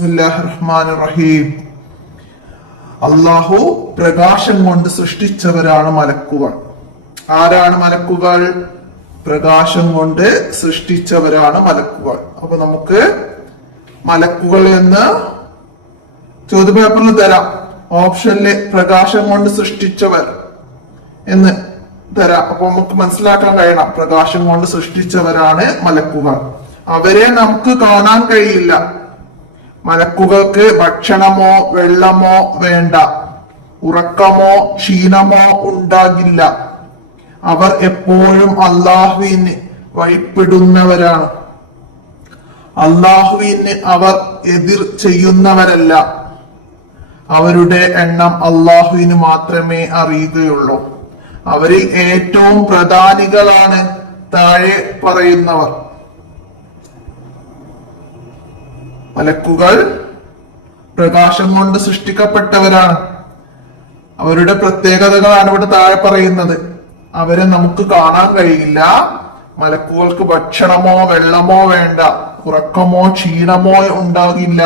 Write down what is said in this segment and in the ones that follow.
ബിസ്മില്ലാഹിർ റഹ്മാനിർ റഹീം. അള്ളാഹു പ്രകാശം കൊണ്ട് സൃഷ്ടിച്ചവരാണ് മലക്കുകൾ. ആരാണ് മലക്കുകൾ? പ്രകാശം കൊണ്ട് സൃഷ്ടിച്ചവരാണ് മലക്കുകൾ. അപ്പൊ നമുക്ക് മലക്കുകൾ എന്ന് ചോദ്യപേപ്പറിൽ തരാം. ഓപ്ഷനില് പ്രകാശം കൊണ്ട് സൃഷ്ടിച്ചവർ എന്ന് തരാം. അപ്പൊ നമുക്ക് മനസ്സിലാക്കാൻ കഴിയണം, പ്രകാശം കൊണ്ട് സൃഷ്ടിച്ചവരാണ് മലക്കുകൾ. അവരെ നമുക്ക് കാണാൻ കഴിയില്ല. മലക്കുകൾക്ക് ഭക്ഷണമോ വെള്ളമോ വേണ്ട, ഉറക്കമോ ക്ഷീണമോ ഉണ്ടാകില്ല. അവർ എപ്പോഴും അള്ളാഹുവിന് വഴിപ്പെടുന്നവരാണ്. അള്ളാഹുവിന് അവർ എതിർ ചെയ്യുന്നവരല്ല. അവരുടെ എണ്ണം അള്ളാഹുവിന് മാത്രമേ അറിയുകയുള്ളൂ. അവരിൽ ഏറ്റവും പ്രധാനികളാണ് താഴെ പറയുന്നവർ. മലക്കുകൾ പ്രകാശം കൊണ്ട് സൃഷ്ടിക്കപ്പെട്ടവരാണ്. അവരുടെ പ്രത്യേകതകളാണ് ഇവിടെ താഴെ പറയുന്നത്. അവരെ നമുക്ക് കാണാൻ കഴിയില്ല. മലക്കുകൾക്ക് ഭക്ഷണമോ വെള്ളമോ വേണ്ട, ഉറക്കമോ ക്ഷീണമോ ഉണ്ടാകില്ല.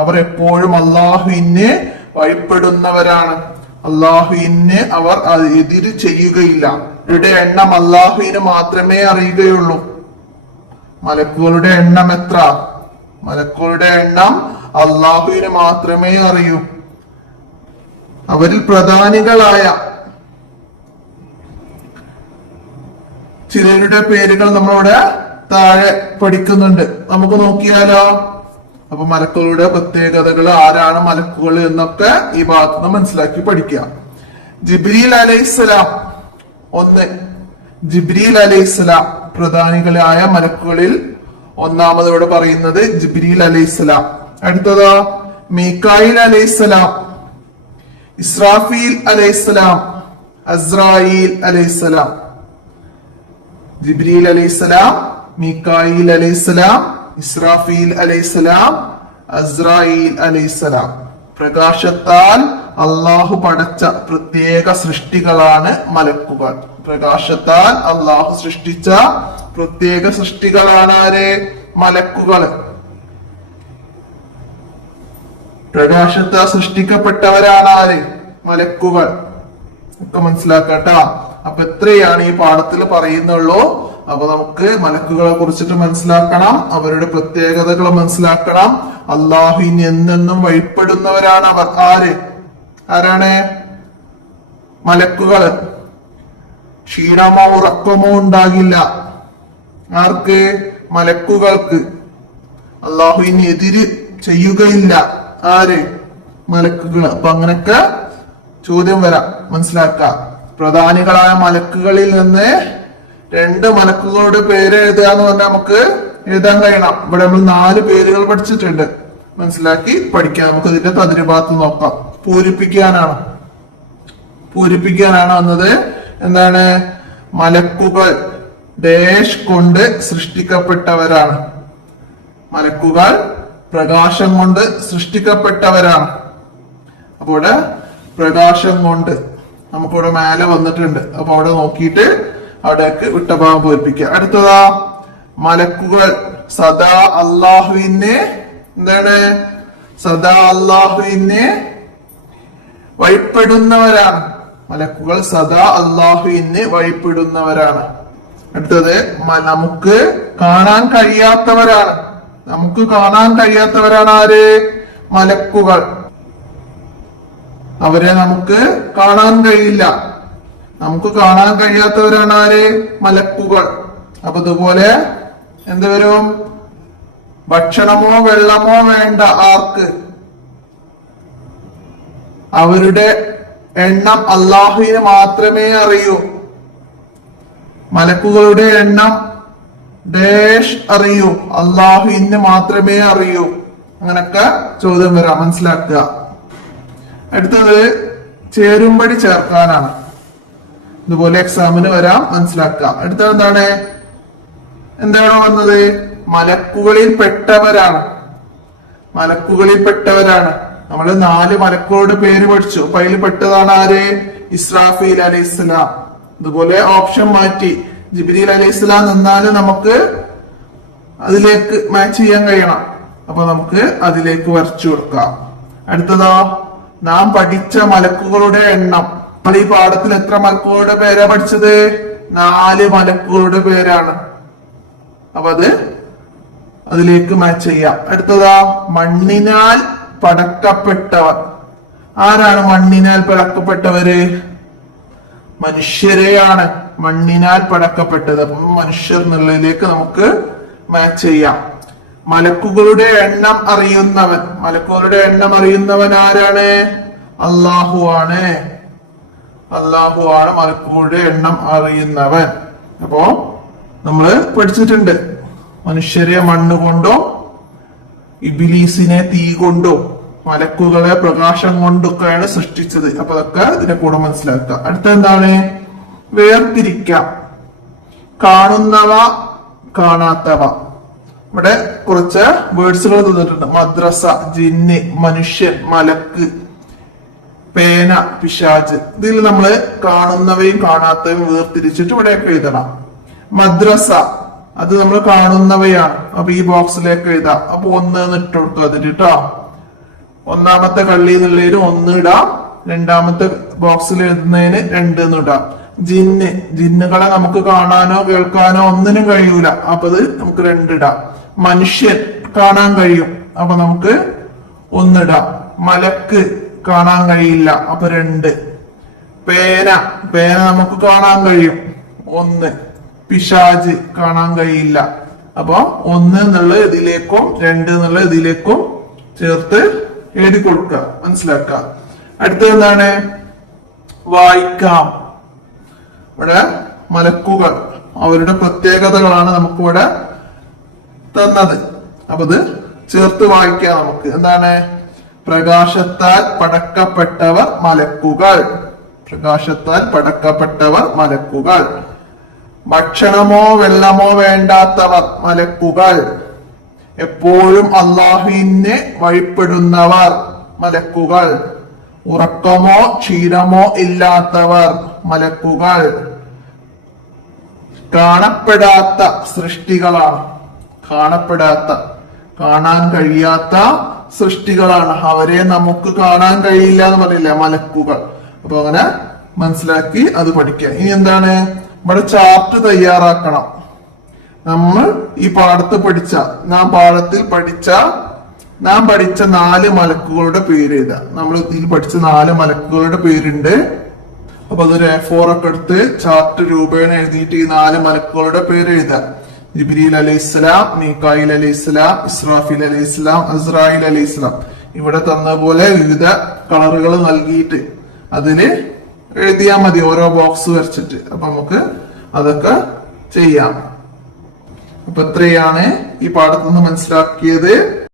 അവർ എപ്പോഴും അള്ളാഹുവിന് വഴിപ്പെടുന്നവരാണ്. അള്ളാഹുവിന് അവർ എതിര് ചെയ്യുകയില്ല. അവരുടെ എണ്ണം അള്ളാഹുവിന് മാത്രമേ അറിയുകയുള്ളൂ. മലക്കുകളുടെ എണ്ണം എത്ര? മലക്കുകളുടെ എണ്ണം അള്ളാഹുവിന് മാത്രമേ അറിയൂ. അവരിൽ പ്രധാനികളായ ചിലരുടെ പേരുകൾ നമ്മളിവിടെ താഴെ പഠിക്കുന്നുണ്ട്. നമുക്ക് നോക്കിയാലോ? അപ്പൊ മലക്കുകളുടെ പ്രത്യേകതകൾ, ആരാണ് മലക്കുകൾ എന്നൊക്കെ ഈ ഭാഗത്ത് നിന്ന് മനസ്സിലാക്കി പഠിക്കുക. ജിബ്രീൽ അലൈഹിസ്സലാം. ഒന്ന്, ജിബ്രീൽ അലൈഹിസ്സലാം പ്രധാനികളായ മലക്കുകളിൽ ഒന്നാമത് ഇവിടെ പറയുന്നത് ജിബ്രീൽ അലൈഹിസ്സലാം. അടുത്തത് മീകായിൽ അലൈഹിസ്സലാം, ഇസ്രാഫീൽ അലൈഹിസ്സലാം, അസ്രായീൽ അലൈഹിസ്സലാം. ജിബ്രീൽ അലൈഹിസ്സലാം, മീകായിൽ അലൈഹിസ്സലാം, ഇസ്രാഫീൽ അലൈഹിസ്സലാം, അസ്രായീൽ അലൈഹിസ്സലാം. പ്രകാശത്താൽ അള്ളാഹു പടച്ച പ്രത്യേക സൃഷ്ടികളാണ് മലക്കുകൾ. പ്രകാശത്താൽ അള്ളാഹു സൃഷ്ടിച്ച പ്രത്യേക സൃഷ്ടികളാണ് ആര്? മലക്കുകൾ. പ്രകാശത്താൽ സൃഷ്ടിക്കപ്പെട്ടവരാണ് ആര്? മലക്കുകൾ. ഒക്കെ മനസ്സിലാക്കട്ടാ. അപ്പൊ എത്രയാണ് ഈ പാഠത്തിൽ പറയുന്നുള്ളൂ. അപ്പൊ നമുക്ക് മലക്കുകളെ കുറിച്ചിട്ട് മനസ്സിലാക്കണം, അവരുടെ പ്രത്യേകതകൾ മനസ്സിലാക്കണം. അള്ളാഹുവിന് എന്നെന്നും വഴിപ്പെടുന്നവരാണ് അവർ. ആരാണ്? മലക്കുകൾ. ക്ഷീണമോ ഉറക്കമോ ഉണ്ടാകില്ല. ആർക്ക്? മലക്കുകൾക്ക്. അള്ളാഹുവിന് എതിര് ചെയ്യുകയില്ല. ആര്? മലക്കുകൾ. അപ്പൊ അങ്ങനൊക്കെ ചോദ്യം വരാം, മനസ്സിലാക്കാം. പ്രധാനികളായ മലക്കുകളിൽ നിന്ന് 2 മലക്കുകളുടെ പേര് എഴുതുക എന്ന് പറഞ്ഞാൽ നമുക്ക് എഴുതാൻ കഴിയണം. ഇവിടെ നമ്മൾ 4 പേരുകൾ പഠിച്ചിട്ടുണ്ട്. മനസ്സിലാക്കി പഠിക്കാം. നമുക്ക് ഇതിന്റെ തദ്രിഭാഗത്ത് നോക്കാം. പൂരിപ്പിക്കാനാണ് വന്നത്. എന്താണ്? മലക്കുകൾ ഡേഷ് കൊണ്ട് സൃഷ്ടിക്കപ്പെട്ടവരാണ്. മലക്കുകൾ പ്രകാശം കൊണ്ട് സൃഷ്ടിക്കപ്പെട്ടവരാണ്. അപ്പോൾ ഇവിടെ പ്രകാശം കൊണ്ട് നമുക്കിവിടെ മേലെ വന്നിട്ടുണ്ട്. അപ്പൊ അവിടെ നോക്കിയിട്ട് അവിടേക്ക് വിട്ട ഭാഗം പൂരിപ്പിക്കുക. അടുത്തതാ, മലക്കുകൾ സദാ അള്ളാഹുവിന് എന്താണ്? സദാ അള്ളാഹുവിന് വഴിപ്പെടുന്നവരാണ്. മലക്കുകൾ സദാ അള്ളാഹുവിന് വഴിപ്പെടുന്നവരാണ്. അടുത്തത്, നമുക്ക് കാണാൻ കഴിയാത്തവരാണ്. നമുക്ക് കാണാൻ കഴിയാത്തവരാണ് ആര്? മലക്കുകൾ. അവരെ നമുക്ക് കാണാൻ കഴിയില്ല. നമുക്ക് കാണാൻ കഴിയാത്തവരാണ് ആര്? മലക്കുകൾ. അപ്പൊ ഇതുപോലെ എന്ത് വരും? ഭക്ഷണമോ വെള്ളമോ വേണ്ട. ആർക്ക്? അവരുടെ എണ്ണം അള്ളാഹുവിന് മാത്രമേ അറിയൂ. മലക്കുകളുടെ എണ്ണം ഡേഷ് അറിയൂ, അള്ളാഹുവിന് മാത്രമേ അറിയൂ. അങ്ങനൊക്കെ ചോദ്യം വരാം, മനസ്സിലാക്കുക. അടുത്തത് ചേരുംപടി ചേർക്കാനാണ്. ഇതുപോലെ എക്സാമിന് വരാം, മനസ്സിലാക്കുക. അടുത്തത് എന്താണ് വന്നത്? മലക്കുകളിൽ പെട്ടവരാണ്. മലക്കുകളിൽ പെട്ടവരാണ്. നമ്മൾ 4 മലക്കുകളുടെ പേര് പഠിച്ചു. അപ്പൊ അതിൽ പെട്ടതാണ് ആര്? ഇസ്രാഫീൽ അലൈഹിസ്സലാം. ഇതുപോലെ ഓപ്ഷൻ മാറ്റി ജിബ്രീൽ അലൈഹിസ്സലാം നിന്നാല് നമുക്ക് അതിലേക്ക് മാച്ച് ചെയ്യാൻ കഴിയണം. അപ്പൊ നമുക്ക് അതിലേക്ക് വരച്ചു കൊടുക്കാം. അടുത്തതോ, നാം പഠിച്ച മലക്കുകളുടെ എണ്ണം. നമ്മൾ ഈ പാഠത്തിൽ എത്ര മലക്കുകളുടെ പേരാ പഠിച്ചത്? 4 മലക്കുകളുടെ പേരാണ്. അപ്പൊ അതിലേക്ക് മാച്ച് ചെയ്യാം. അടുത്തതാ, മണ്ണിനാൽ പടക്കപ്പെട്ടവർ. ആരാണ് മണ്ണിനാൽ പടക്കപ്പെട്ടവര്? മനുഷ്യരെയാണ് മണ്ണിനാൽ പടക്കപ്പെട്ടത്. അപ്പം മനുഷ്യർ എന്നുള്ളതിലേക്ക് നമുക്ക് മാച്ച് ചെയ്യാം. മലക്കുകളുടെ എണ്ണം അറിയുന്നവൻ. മലക്കുകളുടെ എണ്ണം അറിയുന്നവൻ ആരാണ്? അള്ളാഹു ആണ്. അള്ളാഹു ആണ് മലക്കുകളുടെ എണ്ണം അറിയുന്നവൻ. അപ്പോ നമ്മള് പഠിച്ചിട്ടുണ്ട്, മനുഷ്യരെ മണ്ണ് കൊണ്ടോ ഇബിലീസിനെ തീ കൊണ്ടോ മലക്കുകളെ പ്രകാശം കൊണ്ടൊക്കെയാണ് സൃഷ്ടിച്ചത്. അപ്പൊ അതൊക്കെ ഇതിനെ കൂടെ മനസ്സിലാക്കുക. അടുത്ത എന്താണ്? വേർതിരിക്കാം. കാണുന്നവ, കാണാത്തവ. ഇവിടെ കുറച്ച് വേർഡ്സുകൾ തന്നിട്ടുണ്ട്. മദ്രസ, ജിന്ന്, മനുഷ്യൻ, മലക്ക്, പേന, പിശാച്. ഇതിൽ നമ്മള് കാണുന്നവയും കാണാത്തവയും വേർതിരിച്ചിട്ട് ഇവിടെയൊക്കെ എഴുതണം. മദ്രസ അത് നമ്മൾ കാണുന്നവയാണ്. അപ്പൊ ഈ ബോക്സിലേക്ക് എഴുതാം. അപ്പൊ 1 ഇട്ട് കൊടുക്കുക അതിന് കേട്ടോ. ഒന്നാമത്തെ കള്ളി എന്നുള്ളതിന് 1 ഇടാം. രണ്ടാമത്തെ ബോക്സിൽ എഴുതുന്നതിന് 2 ഇടാം. ജിന്ന്, ജിന്നുകളെ നമുക്ക് കാണാനോ കേൾക്കാനോ ഒന്നിനും കഴിയൂല. അപ്പൊ അത് നമുക്ക് 2 ഇടാം. മനുഷ്യൻ കാണാൻ കഴിയും. അപ്പൊ നമുക്ക് 1 ഇടാം. മലക്ക് കാണാൻ കഴിയില്ല. അപ്പൊ 2. പേന, പേന നമുക്ക് കാണാൻ കഴിയും. 1. പിശാച് കാണാൻ കഴിയില്ല. അപ്പൊ 1 എന്നുള്ള ഇതിലേക്കും 2 എന്നുള്ള ഇതിലേക്കും ചേർത്ത് എഴുതി കൊടുക്കുക, മനസ്സിലാക്കുക. അടുത്തത് എന്താണ്? വായിക്കാം. ഇവിടെ മലക്കുകൾ അവരുടെ പ്രത്യേകതകളാണ് നമുക്കിവിടെ തന്നത്. അപ്പൊ ഇത് ചേർത്ത് വായിക്കാം നമുക്ക്. എന്താണ്? പ്രകാശത്താൽ പടക്കപ്പെട്ടവർ മലക്കുകൾ. പ്രകാശത്താൽ പടക്കപ്പെട്ടവർ മലക്കുകൾ. ഭക്ഷണമോ വെള്ളമോ വേണ്ടാത്തവർ മലക്കുകൾ. എപ്പോഴും അള്ളാഹുവിനെ വഴിപ്പെടുന്നവർ മലക്കുകൾ. ഉറക്കമോ ക്ഷീണമോ ഇല്ലാത്തവർ മലക്കുകൾ. കാണപ്പെടാത്ത സൃഷ്ടികളാണ്. കാണപ്പെടാത്ത, കാണാൻ കഴിയാത്ത സൃഷ്ടികളാണ്. അവരെ നമുക്ക് കാണാൻ കഴിയില്ല എന്ന് പറയില്ല, മലക്കുകൾ. അപ്പൊ അങ്ങനെ മനസ്സിലാക്കി അത് പഠിക്കുക. ഇനി എന്താണ്? ഇവിടെ ചാർട്ട് തയ്യാറാക്കണം. നമ്മൾ ഈ പാഠത്തിൽ പഠിച്ച, നാം പഠിച്ച 4 മലക്കുകളുടെ പേര് എഴുതാം. നമ്മൾ ഇതിൽ പഠിച്ച 4 മലക്കുകളുടെ പേരുണ്ട്. അപ്പൊ അതൊരു A4 ഒക്കെ എടുത്ത് ചാർട്ട് രൂപേണ എഴുതിയിട്ട് ഈ 4 മലക്കുകളുടെ പേര് എഴുതാം. ജിബ്രീൽ അലൈഹിസ്സലാം, മീകായിൽ അലൈഹിസ്സലാം, ഇസ്രാഫീൽ അലൈഹിസ്സലാം, അസ്രായിൽ അലൈഹിസ്സലാം. ഇവിടെ തന്ന പോലെ വിവിധ കളറുകൾ നൽകിയിട്ട് അതില് എഴുതിയാൽ മതി, ഓരോ ബോക്സ് വരച്ചിട്ട്. അപ്പൊ നമുക്ക് അതൊക്കെ ചെയ്യാം. അപ്പൊ ഇത്രയാണ് ഈ പാഠത്തിൽ നിന്ന് മനസ്സിലാക്കിയത്.